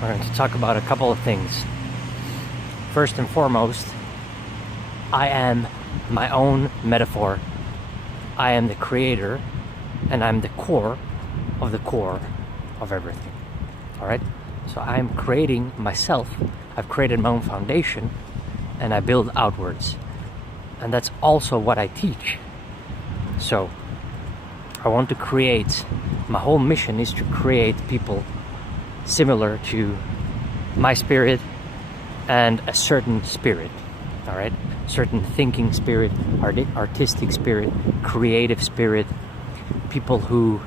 we're going to talk about a couple of things. First and foremost, I am my own metaphor. I am the creator, and I'm the core of everything. Alright? So I'm creating myself. I've created my own foundation, and I build outwards. And that's also what I teach. So I want to create, my whole mission is to create people similar to my spirit and a certain spirit. Alright? Certain thinking spirit, artistic spirit, creative spirit, people who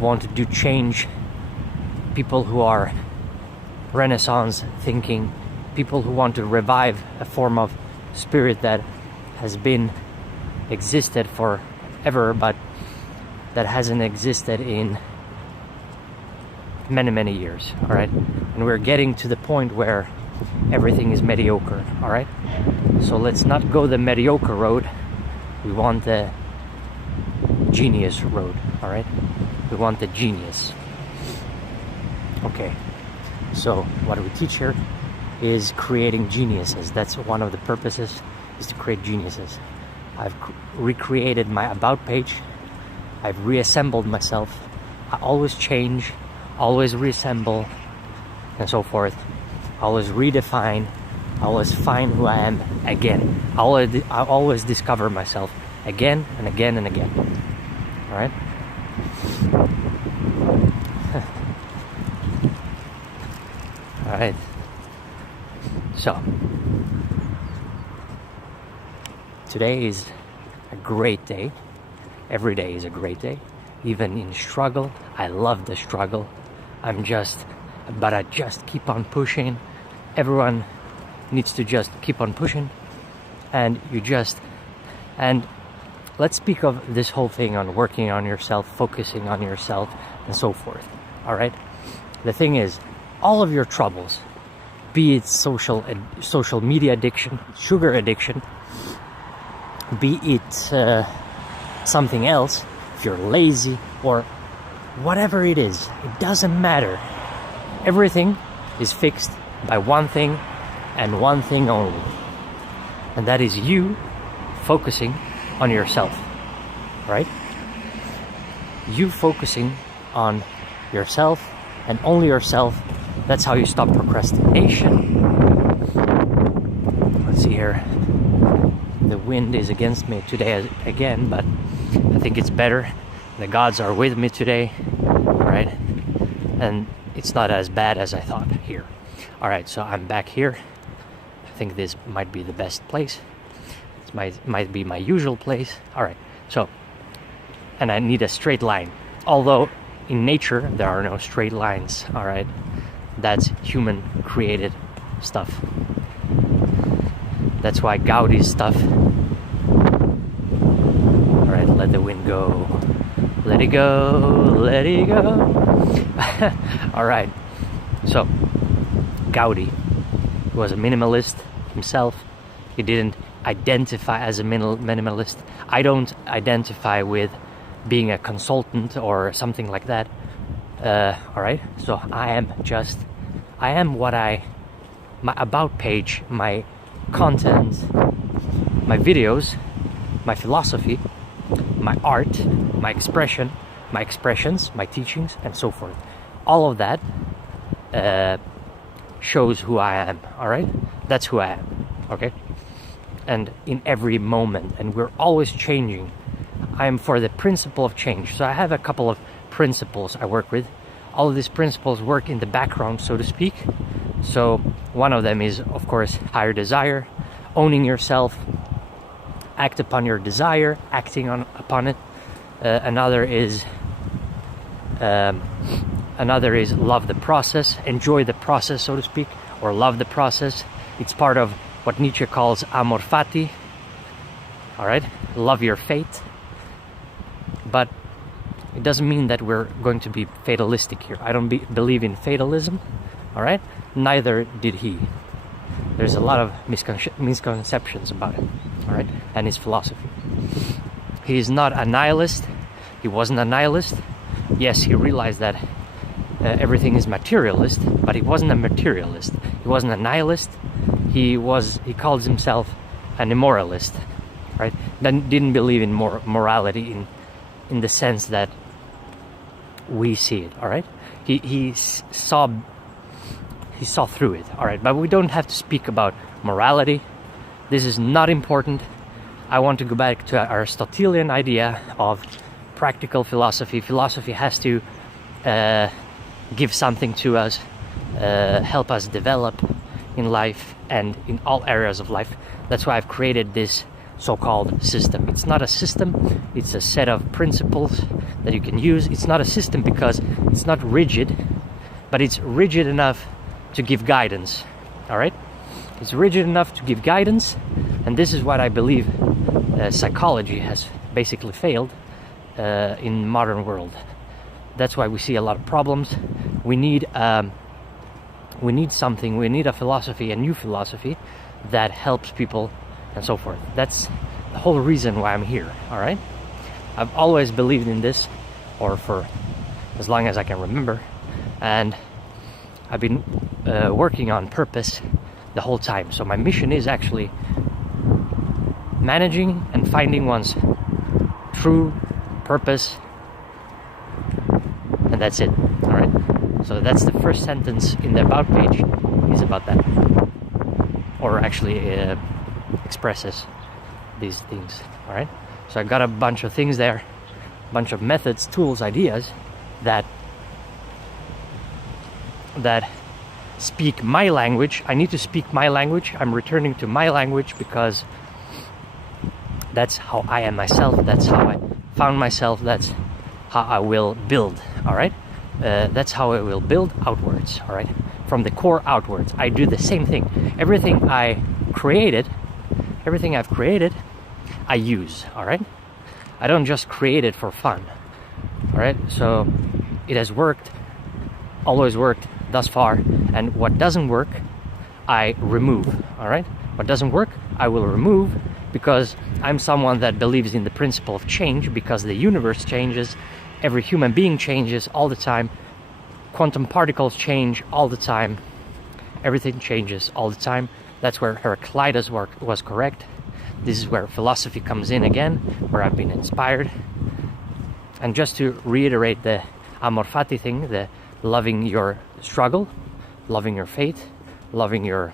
want to do change, people who are Renaissance thinking, people who want to revive a form of spirit that has been existed forever, but that hasn't existed in many years. All right, and we're getting to the point where everything is mediocre. All right, so let's not go the mediocre road. We want the genius road. All right, we want the genius. Okay, so what we teach here is creating geniuses. That's one of the purposes, is to create geniuses. I've recreated my about page. I've reassembled myself. I always change, always reassemble, and so forth. I always redefine. I always find who I am again. I always discover myself again and again and again. All right. All right. So today is a great day. Every day is a great day. Even in struggle, I love the struggle. But I just keep on pushing. Everyone needs to just keep on pushing. And let's speak of this whole thing on working on yourself, focusing on yourself, and so forth. All right? The thing is, all of your troubles, be it social media addiction, sugar addiction, be it something else, if you're lazy or whatever it is, it doesn't matter. Everything is fixed by one thing and one thing only, and that is you focusing on yourself. Right? You focusing on yourself and only yourself. That's how you stop procrastination. Let's see here. The wind is against me today again, but I think it's better. The gods are with me today, right? And it's not as bad as I thought here. All right, so I'm back here. I think this might be the best place. It might be my usual place. All right, so, and I need a straight line. Although in nature there are no straight lines. All right, that's human created stuff. That's why Gaudi's stuff. All right, let the wind go. Let it go, let it go. All right, so Gaudi was a minimalist himself. He didn't identify as a minimalist. I don't identify with being a consultant or something like that. All right, so I am what my about page, my content, my videos, my philosophy, my art, my expression, my expressions, my teachings, and so forth. All of that shows who I am. All right, that's who I am. Okay, and in every moment, and we're always changing. I am for the principle of change. So I have a couple of principles I work with. All of these principles work in the background, so to speak. So one of them is, of course, higher desire, owning yourself, act upon your desire, acting upon it. Another is love the process, enjoy the process, so to speak, or love the process. It's part of what Nietzsche calls amor fati. All right, love your fate. But it doesn't mean that we're going to be fatalistic here. I don't believe in fatalism. All right, neither did he. There's a lot of misconceptions about him. All right, and his philosophy. He is not a nihilist. He wasn't a nihilist. Yes, he realized that everything is materialist, but he wasn't a materialist. He wasn't a nihilist. He calls himself an immoralist, right? Then didn't believe in morality in the sense that we see it. All right, he saw through it. All right, but we don't have to speak about morality. This is not important. I want to go back to Aristotelian idea of practical philosophy. Philosophy has to give something to us, help us develop in life and in all areas of life. That's why I've created this so-called system. It's not a system, it's a set of principles that you can use. It's not a system because it's not rigid, but it's rigid enough to give guidance. All right? It's rigid enough to give guidance, and this is what I believe psychology has basically failed in modern world. That's why we see a lot of problems. We need something. We need a philosophy, a new philosophy that helps people and so forth. That's the whole reason why I'm here. All right. I've always believed in this, or for as long as I can remember, and I've been working on purpose the whole time. So my mission is actually managing and finding one's true purpose, and that's it. All right. So that's the first sentence in the about page is about that, or actually expresses these things. All right. So I got a bunch of things there, a bunch of methods, tools, ideas that speak my language. I need to speak my language. I'm returning to my language because that's how I am myself. That's how I found myself. That's how I will build. All right. That's how I will build outwards. All right. From the core outwards. I do the same thing. Everything I've created, I use. All right. I don't just create it for fun. All right. So it has worked, always worked thus far. And what doesn't work, I remove. All right. What doesn't work, I will remove, because I'm someone that believes in the principle of change, because the universe changes, every human being changes all the time, quantum particles change all the time, everything changes all the time. That's where Heraclitus was correct. This is where philosophy comes in again, where I've been inspired. And just to reiterate the amor fati thing, the loving your struggle, loving your faith, loving your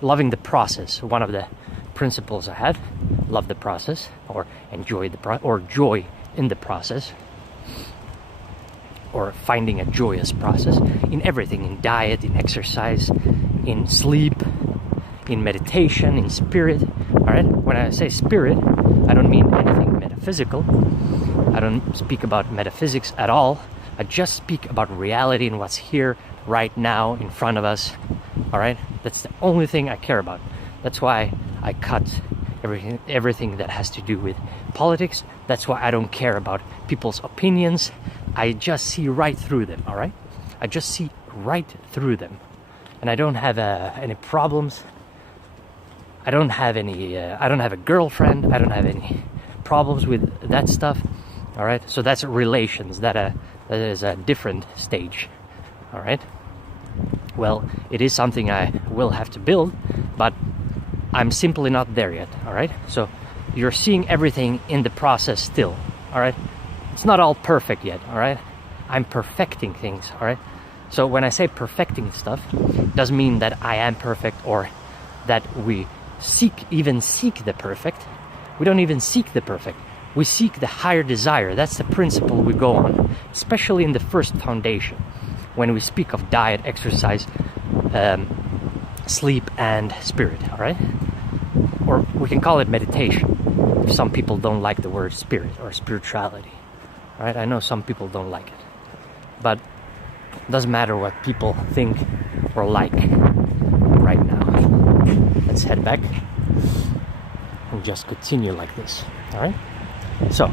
loving the process. One of the principles I have, love the process, or enjoy or joy in the process, or finding a joyous process in everything, in diet, in exercise, in sleep, in meditation, in spirit. All right. When I say spirit, I don't mean anything metaphysical. I don't speak about metaphysics at all. I just speak about reality and what's here right now in front of us. All right. That's the only thing I care about. That's why I cut everything that has to do with politics. That's why I don't care about people's opinions. I just see right through them. All right. I just see right through them, and I don't have any problems. I don't have any. I don't have a girlfriend. I don't have any problems with that stuff. All right. So that's relations. That is a different stage. All right. Well, it is something I will have to build, but I'm simply not there yet. All right. So you're seeing everything in the process still. All right. It's not all perfect yet. All right. I'm perfecting things. All right. So when I say perfecting stuff, it doesn't mean that I am perfect or that we even seek the perfect. We don't even seek the perfect. We seek the higher desire. That's the principle we go on, especially in the first foundation. When we speak of diet, exercise, sleep, and spirit, all right? Or we can call it meditation. If some people don't like the word spirit or spirituality, all right? I know some people don't like it, but it doesn't matter what people think or like right now. Let's head back and just continue like this, all right? So,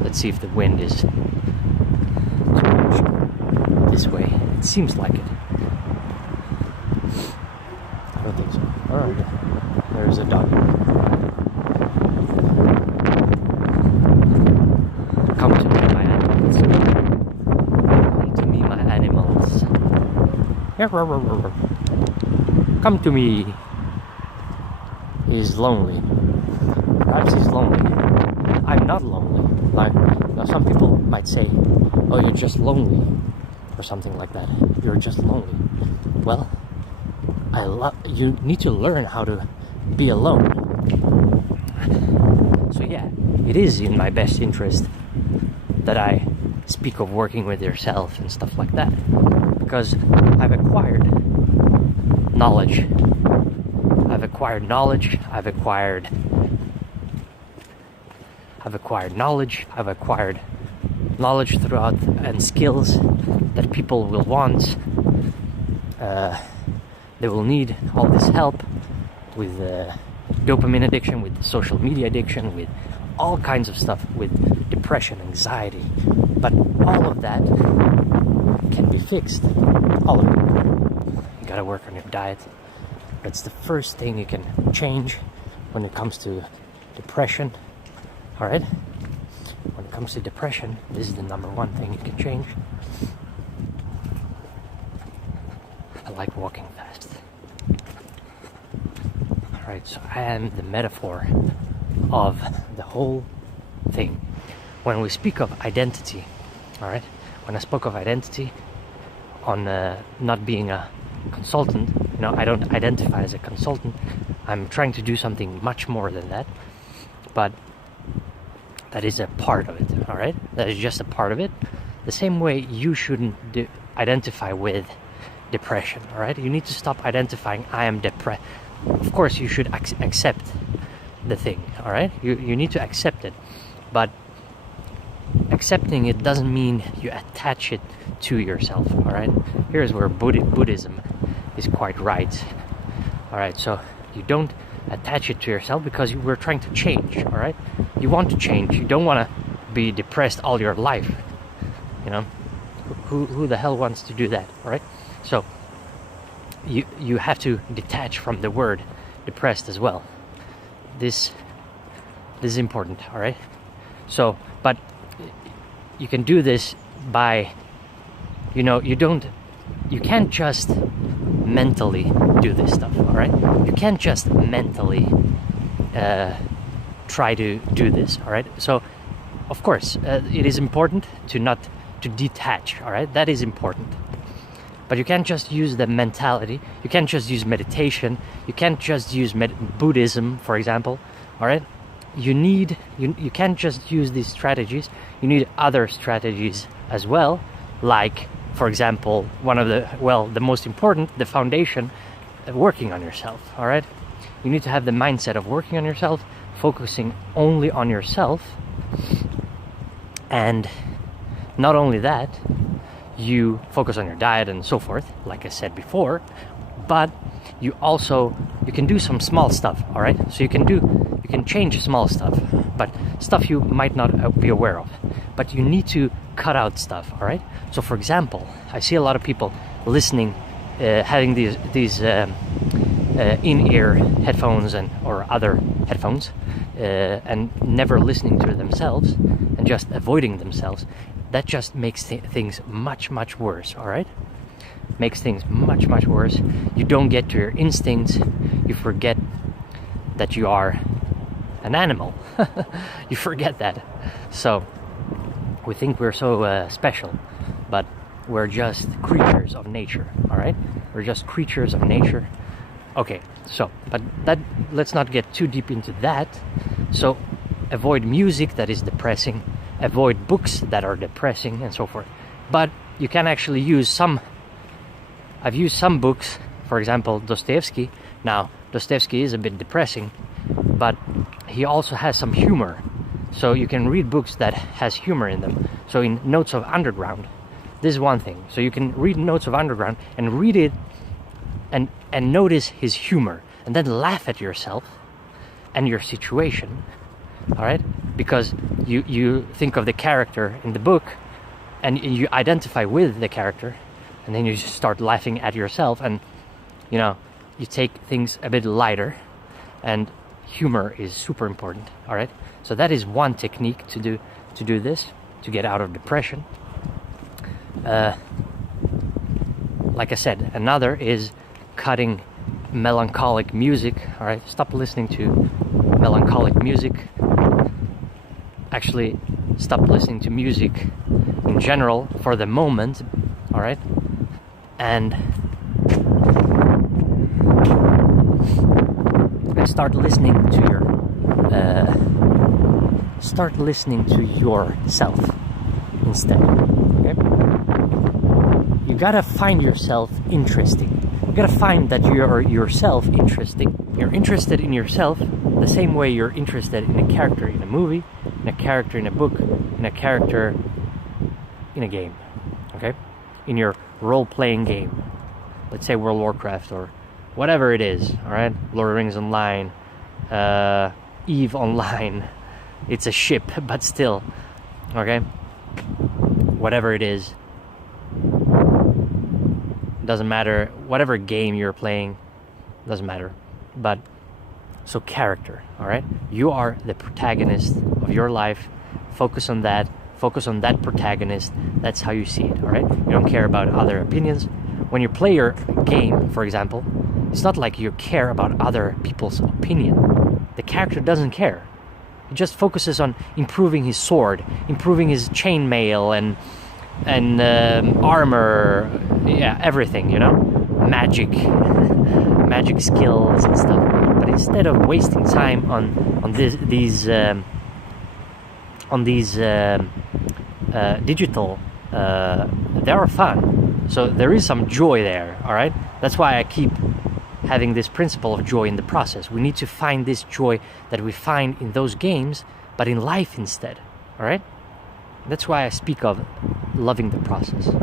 let's see if the wind is this way. It seems like it. I don't think so. Oh, there's a dog. Come to me, my end. Come to me. He's lonely. Perhaps he's lonely. I'm not lonely. Like, now some people might say, oh, you're just lonely, or something like that. You're just lonely. Well, you need to learn how to be alone. So yeah, it is in my best interest that I speak of working with yourself and stuff like that, because I've acquired knowledge. I've acquired knowledge throughout, and skills that people will want. They will need all this help with dopamine addiction, with social media addiction, with all kinds of stuff, with depression, anxiety. But all of that can be fixed. All of it. You gotta work on your diet. That's the first thing you can change when it comes to depression. Alright? When it comes to depression, this is the number one thing you can change. I like walking fast. Alright, so I am the metaphor of the whole thing. When we speak of identity, alright? When I spoke of identity on not being a consultant, I don't identify as a consultant. I'm trying to do something much more than that. But that is a part of it, alright? That is just a part of it. The same way you shouldn't identify with depression, alright? You need to stop identifying, I am depressed. Of course, you should accept the thing, alright? You need to accept it. But accepting it doesn't mean you attach it to yourself, alright? Here's where Buddhism is quite right. Alright, so you don't attach it to yourself because we're trying to change, alright? You want to change. You don't want to be depressed all your life. Who the hell wants to do that, alright? So you have to detach from the word depressed as well. This is important, alright? So, but you can do this by, you can't just mentally do this stuff, alright? You can't just mentally try to do this, alright? So, of course, it is important to detach, alright? That is important. But you can't just use the mentality. You can't just use meditation. You can't just use Buddhism, for example, alright? You can't just use these strategies. You need other strategies as well, like, for example, the most important, the foundation, working on yourself, all right? You need to have the mindset of working on yourself, focusing only on yourself, and not only that, you focus on your diet and so forth, like I said before, but you can do some small stuff, all right? So you can change small stuff, but stuff you might not be aware of. But you need to cut out stuff, all right? So for example, I see a lot of people listening, having these in-ear headphones or other headphones, and never listening to themselves and just avoiding themselves. That just makes things much, much worse, all right? Makes things much, much worse. You don't get to your instincts. You forget that you are an animal. You forget that. So we think we're so special, but we're just creatures of nature, all right? We're just creatures of nature. Okay, so, but let's not get too deep into that. So avoid music that is depressing, avoid books that are depressing, and so forth. But you can actually use I've used some books, for example, Dostoevsky. Now, Dostoevsky is a bit depressing, but he also has some humor. So you can read books that has humor in them. So in Notes of Underground, this is one thing. So you can read Notes of Underground and read it and notice his humor, and then laugh at yourself and your situation, all right? Because you think of the character in the book and you identify with the character, and then you just start laughing at yourself, and you take things a bit lighter, and humor is super important, all right? So that is one technique to do this, to get out of depression. like I said, another is cutting melancholic music. All right, stop listening to melancholic music. Actually, stop listening to music in general for the moment. All right, and start listening to yourself instead. Okay, you gotta find yourself interesting. You gotta find that you're yourself interesting. You're interested in yourself the same way you're interested in a character in a movie, in a character in a book, in a character in a game. Okay, in your role-playing game. Let's say World of Warcraft or whatever it is. All right, Lord of the Rings Online, EVE Online. It's a ship, but still. Okay, whatever it is. Doesn't matter, whatever game you're playing, doesn't matter. But so character, all right? You are the protagonist of your life. Focus on that protagonist. That's how you see it, all right? You don't care about other opinions. When you play your game, for example, it's not like you care about other people's opinion. The character doesn't care. He just focuses on improving his sword, improving his chainmail and armor, yeah, everything, you know, magic skills and stuff. But instead of wasting time on these digital, they are fun. So there is some joy there. All right, that's why I keep having this principle of joy in the process. We need to find this joy that we find in those games, but in life instead. All right. That's why I speak of loving the process. It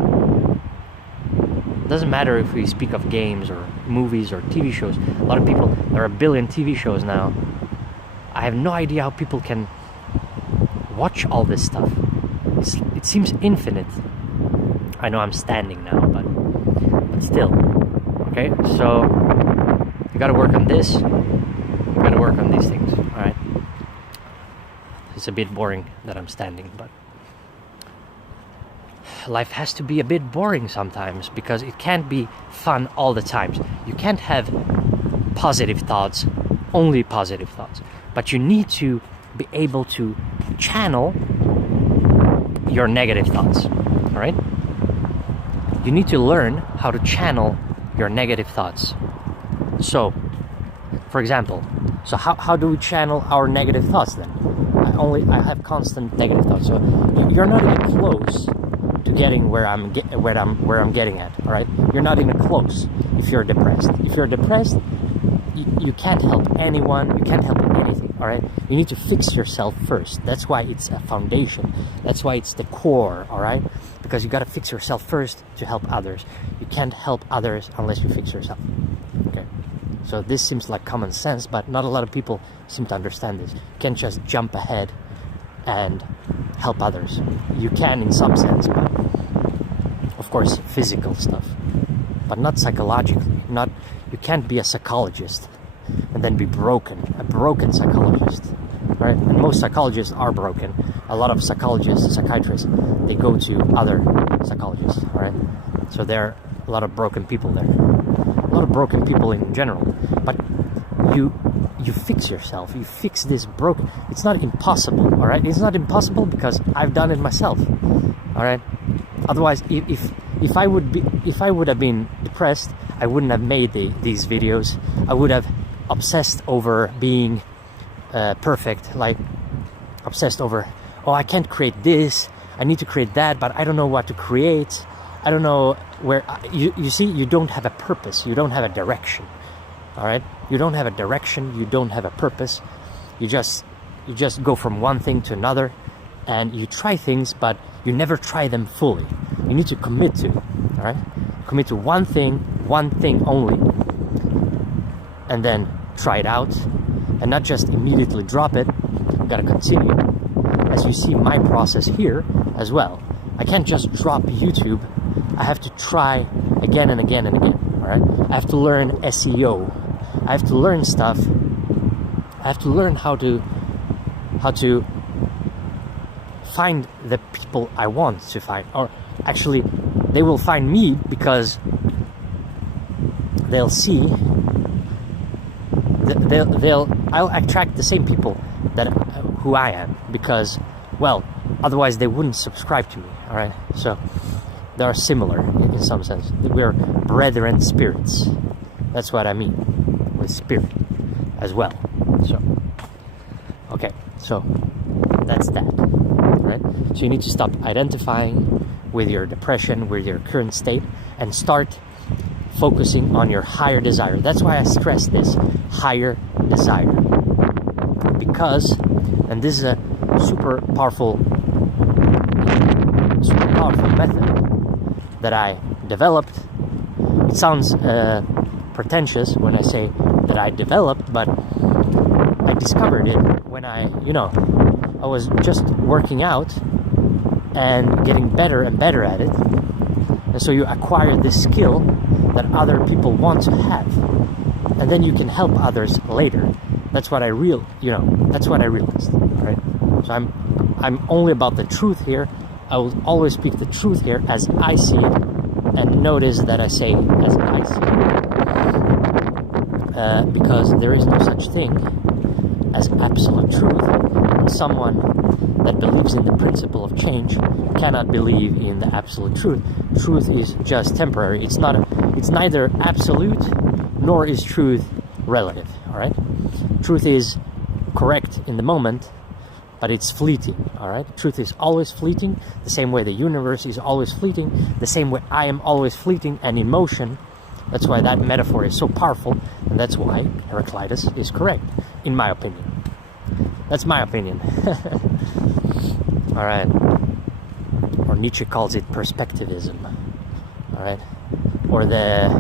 doesn't matter if we speak of games or movies or TV shows. A lot of people, there are a billion TV shows now. I have no idea how people can watch all this stuff. It seems infinite. I know I'm standing now, but still. Okay, so you gotta work on this. You gotta work on these things. Alright. It's a bit boring that I'm standing, but life has to be a bit boring sometimes because it can't be fun all the time. You can't have positive thoughts, only positive thoughts, but you need to be able to channel your negative thoughts. All right, you need to learn how to channel your negative thoughts. So for example, how do we channel our negative thoughts then? I have constant negative thoughts, so you're not even close to getting where I'm getting at. All right, you're not even close. If you're depressed, you can't help anyone. You can't help anything. All right, you need to fix yourself first. That's why it's a foundation. That's why it's the core. All right, because you got to fix yourself first to help others. You can't help others unless you fix yourself. Okay, so this seems like common sense, but not a lot of people seem to understand this. You can't just jump ahead and help others. You can in some sense, but of course physical stuff, but not psychologically. You can't be a psychologist and then be broken, a broken psychologist, right? And most psychologists are broken. A lot of psychologists, psychiatrists, they go to other psychologists, all right? So there are a lot of broken people there, a lot of broken people in general. But you fix yourself, you fix this broken. It's not impossible, all right? It's not impossible because I've done it myself, all right? Otherwise, if I would have been depressed, I wouldn't have made these videos. I would have obsessed over being perfect, like obsessed over, oh, I can't create this, I need to create that, but I don't know what to create. I don't know where. You see, you don't have a purpose. You don't have a direction. All right, you don't have a direction. You don't have a purpose. You just go from one thing to another, and you try things, but you never try them fully. You need to commit to. All right, commit to one thing only, and then try it out, and not just immediately drop it. You gotta continue. As you see my process here as well. I can't just drop YouTube. I have to try again and again and again. All right, I have to learn SEO. I have to learn stuff. I have to learn how to find the people I want to find, or actually they will find me because they'll see, I'll attract the same people that who I am, because, well, otherwise they wouldn't subscribe to me. All right, so they are similar in some sense. We're brethren spirits. That's what I mean with spirit as well. So, okay, so that's that. Right? So you need to stop identifying with your depression, with your current state, and start focusing on your higher desire. That's why I stress this higher desire, because, and this is a super powerful method that I developed. It sounds pretentious when I say that I developed, but I discovered it when I was just working out and getting better and better at it. And so you acquire this skill that other people want to have, and then you can help others later. That's what I that's what I realized. All right. So I'm only about the truth here. I will always speak the truth here as I see it, and notice that I say as I see it, because there is no such thing as absolute truth. And someone that believes in the principle of change cannot believe in the absolute truth. Truth is just temporary. It's neither absolute nor is truth relative. All right. Truth is correct in the moment, but it's fleeting. All right. Truth is always fleeting, the same way the universe is always fleeting, the same way I am always fleeting, and emotion. That's why that metaphor is so powerful, and that's why Heraclitus is correct, in my opinion. That's my opinion. All right. Or Nietzsche calls it perspectivism. All right. Or the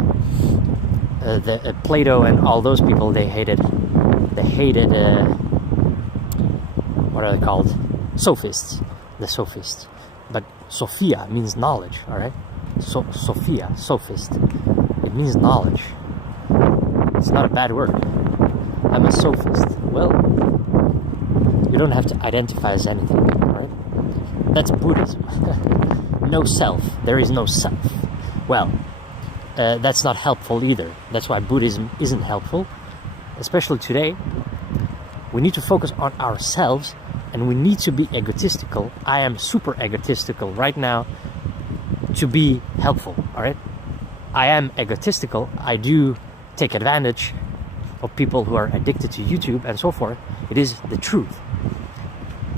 Plato and all those people, they hated what are they called? Sophists. The sophists. But Sophia means knowledge. All right. So Sophia, sophist. It means knowledge. It's not a bad word. I'm a sophist. Well, you don't have to identify as anything, right? That's Buddhism. No self. There is no self. Well, that's not helpful either. That's why Buddhism isn't helpful, especially today. We need to focus on ourselves, and we need to be egotistical. I am super egotistical right now to be helpful, all right? I am egotistical. I do take advantage of people who are addicted to YouTube and so forth. It is the truth,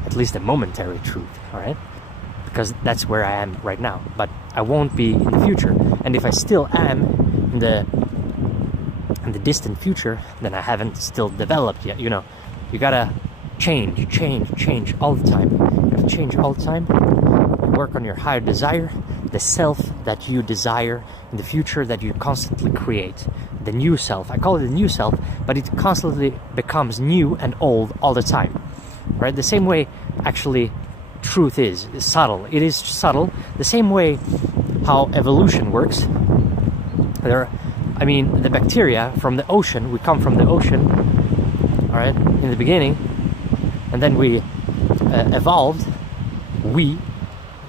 at least a momentary truth, all right? Because that's where I am right now, but I won't be in the future. And if I still am in the distant future, then I haven't still developed yet. You gotta change all the time. You gotta change all the time. Work on your higher desire, the self that you desire in the future that you constantly create. The new self. I call it the new self, but it constantly becomes new and old all the time. Right? The same way, actually, truth is subtle. It is subtle. The same way how evolution works. The bacteria from the ocean, we come from the ocean, all right, in the beginning, and then we evolved.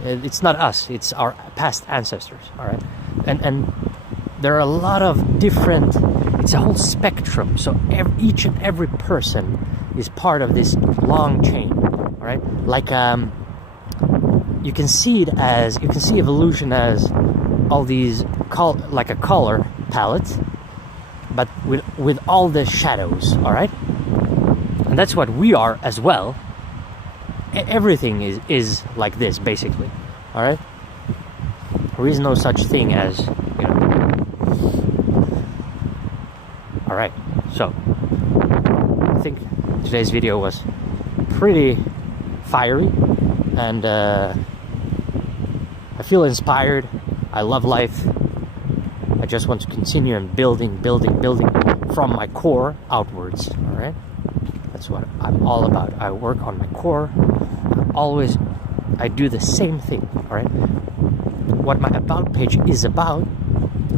It's not us, it's our past ancestors, all right? And there are a lot of different, it's a whole spectrum. So each and every person is part of this long chain, all right? Like, you can see evolution as all these, like a color palette, but with all the shadows, all right? And that's what we are as well. Everything is like this, basically, all right? There is no such thing as, all right. So I think today's video was pretty fiery, and I feel inspired. I love life. I just want to continue and building from my core outwards, all right? That's what I'm all about. I work on my core. I do the same thing, all right? What my about page is about,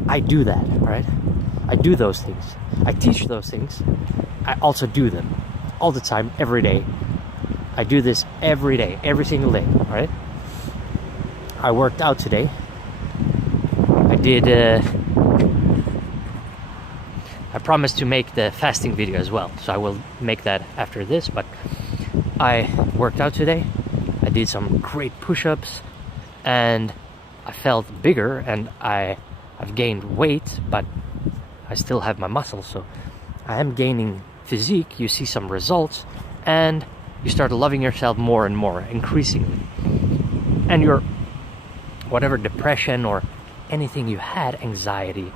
I do that, all right? I do those things. I teach those things. I also do them all the time, every day. I do this every day, every single day, all right? I worked out today. I did I promised to make the fasting video as well, so I will make that after this. But I worked out today. I did some great push-ups, and I felt bigger, and I've gained weight, but I still have my muscles, so I am gaining physique. You see some results, and you start loving yourself more and more, increasingly. And your whatever depression or anything you had, anxiety,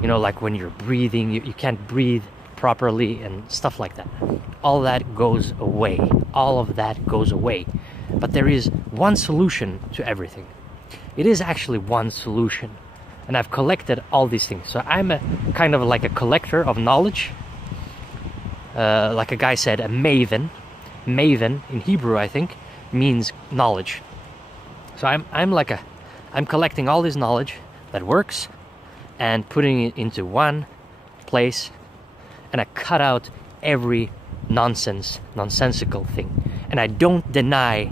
you know, like when you're breathing, you can't breathe properly and stuff like that. All that goes away. All of that goes away. But there is one solution to everything. It is actually one solution. And I've collected all these things. So I'm a kind of like a collector of knowledge. Like a guy said, a maven. Maven in Hebrew, I think, means knowledge. So I'm collecting all this knowledge that works and putting it into one place, and I cut out every nonsensical thing, and I don't deny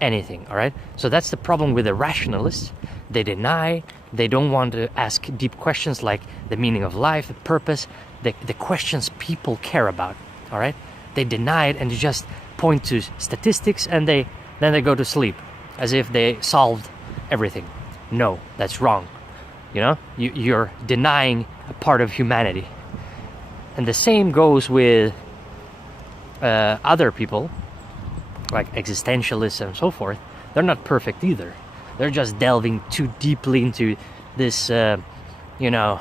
anything. All right, so that's the problem with the rationalists. They deny, they don't want to ask deep questions like the meaning of life, the purpose, the questions people care about. All right, they deny it and they just point to statistics, and then they go to sleep as if they solved everything. No, that's wrong. You know, you're denying a part of humanity. And the same goes with other people, like existentialists and so forth. They're not perfect either. They're just delving too deeply into this, inner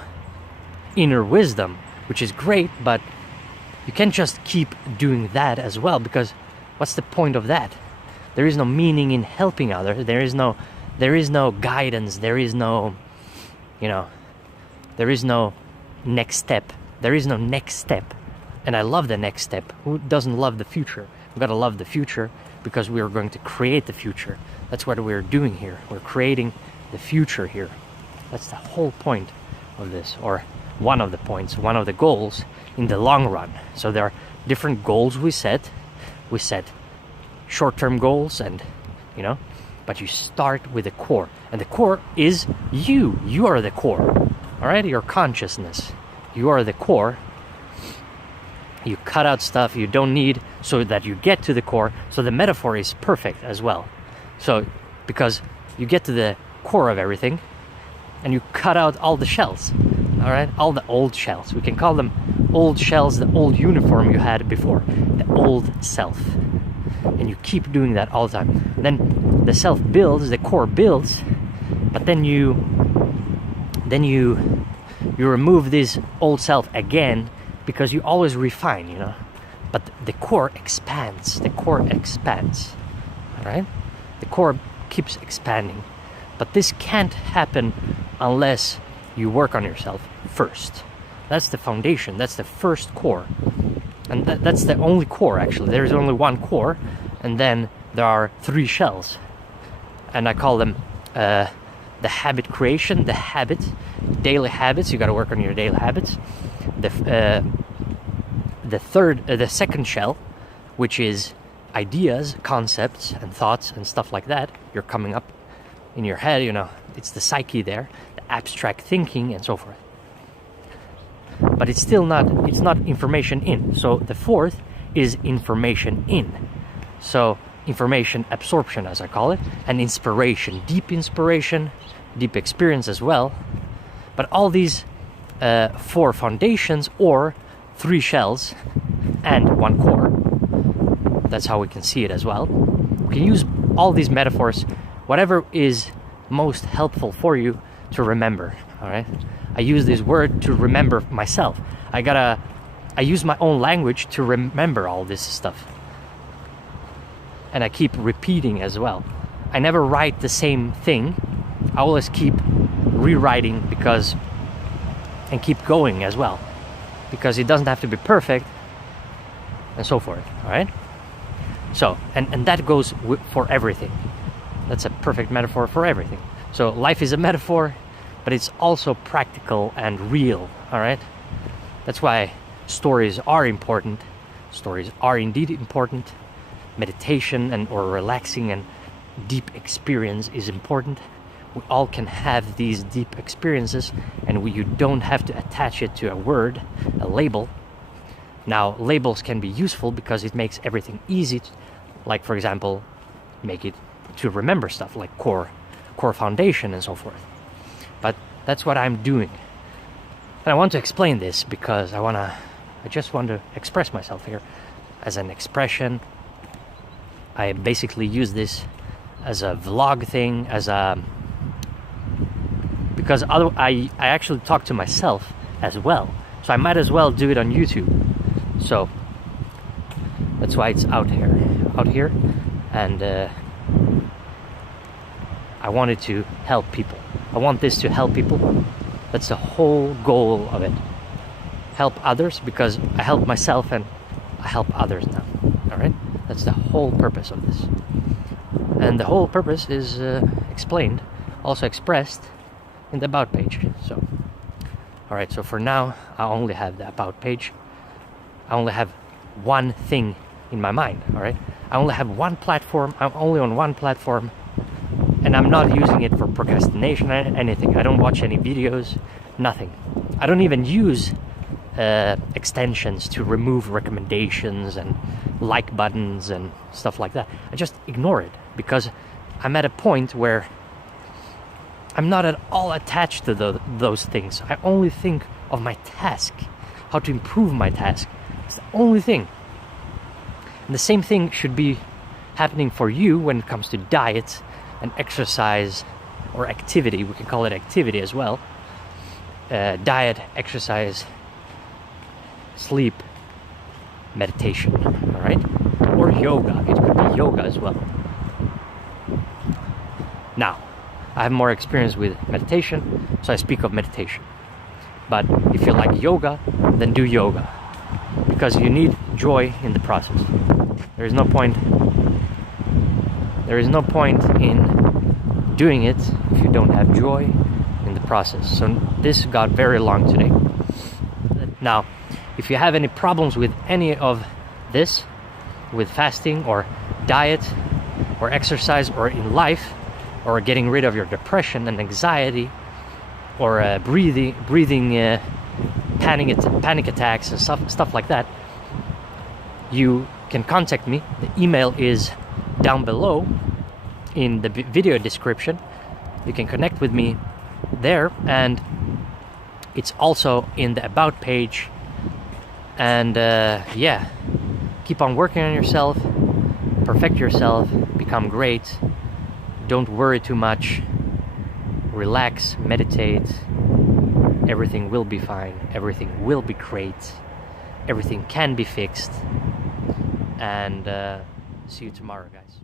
wisdom, which is great, but you can't just keep doing that as well, because what's the point of that? There is no meaning in helping others. There is no guidance. There is no, there is no next step. There is no next step. And I love the next step. Who doesn't love the future? We've got to love the future because we are going to create the future. That's what we're doing here. We're creating the future here. That's the whole point of this, or one of the points, one of the goals in the long run. So there are different goals we set. We set short-term goals, and but you start with the core, and the core is you. You are the core. All right, your consciousness. You are the core. You cut out stuff you don't need so that you get to the core. So the metaphor is perfect as well. So because you get to the core of everything and you cut out all the shells. All right, all the old shells. We can call them old shells, the old uniform you had before, the old self. And you keep doing that all the time. Then the self builds, the core builds, but then you remove this old self again, because you always refine, but the core expands. The core expands. All right, the core keeps expanding, but this can't happen unless you work on yourself first. That's the foundation. That's the first core, and that's the only core. Actually, there's only one core, and then there are three shells, and I call them the habit creation, the habit, daily habits. You got to work on your daily habits. The second shell, which is ideas, concepts, and thoughts and stuff like that. You're coming up in your head, it's the psyche there, the abstract thinking and so forth. But it's not information in. So the fourth is information in. So information absorption, as I call it, and inspiration, deep experience as well. But all these four foundations, or three shells and one core, that's how we can see it as well. We can use all these metaphors, whatever is most helpful for you to remember. All right, I use this word to remember myself. I use my own language to remember all this stuff, and I keep repeating as well. I never write the same thing. I always keep rewriting and keep going as well, because it doesn't have to be perfect and so forth. All right, so and that goes for everything. That's a perfect metaphor for everything. So life is a metaphor, but it's also practical and real. All right, that's why stories are important. Stories are indeed important. Meditation or relaxing and deep experience is important. We all can have these deep experiences, and you don't have to attach it to a word, a label. Now, labels can be useful because it makes everything easy, like for example, make it to remember stuff like core foundation and so forth. But that's what I'm doing. And I want to explain this because I just want to express myself here as an expression. I basically use this as a vlog thing, because I actually talk to myself as well. So I might as well do it on YouTube. So that's why it's out here, and I wanted to help people. I want this to help people. That's the whole goal of it. Help others, because I help myself and I help others now. All right, that's the whole purpose of this, and the whole purpose is explained, also expressed in the about page. So, all right. So for now, I only have the about page. I only have one thing in my mind. All right. I only have one platform. I'm only on one platform, and I'm not using it for procrastination or anything. I don't watch any videos, nothing. I don't even use extensions to remove recommendations and like buttons and stuff like that. I just ignore it because I'm at a point where I'm not at all attached to those things. I only think of my task, how to improve my task. It's the only thing. And the same thing should be happening for you when it comes to diet and exercise or activity. We can call it activity as well. Diet, exercise, sleep, meditation, all right? Or yoga. It could be yoga as well. Now, I have more experience with meditation, so I speak of meditation. But if you like yoga, then do yoga, because you need joy in the process. There is no point in doing it if you don't have joy in the process. So this got very long today. Now, if you have any problems with any of this, with fasting or diet or exercise or in life, or getting rid of your depression and anxiety, or breathing panic attacks and stuff like that, you can contact me. The email is down below in the video description. You can connect with me there, and it's also in the about page. And yeah, keep on working on yourself, perfect yourself, become great. Don't worry too much. Relax, meditate. Everything will be fine. Everything will be great. Everything can be fixed. And see you tomorrow, guys.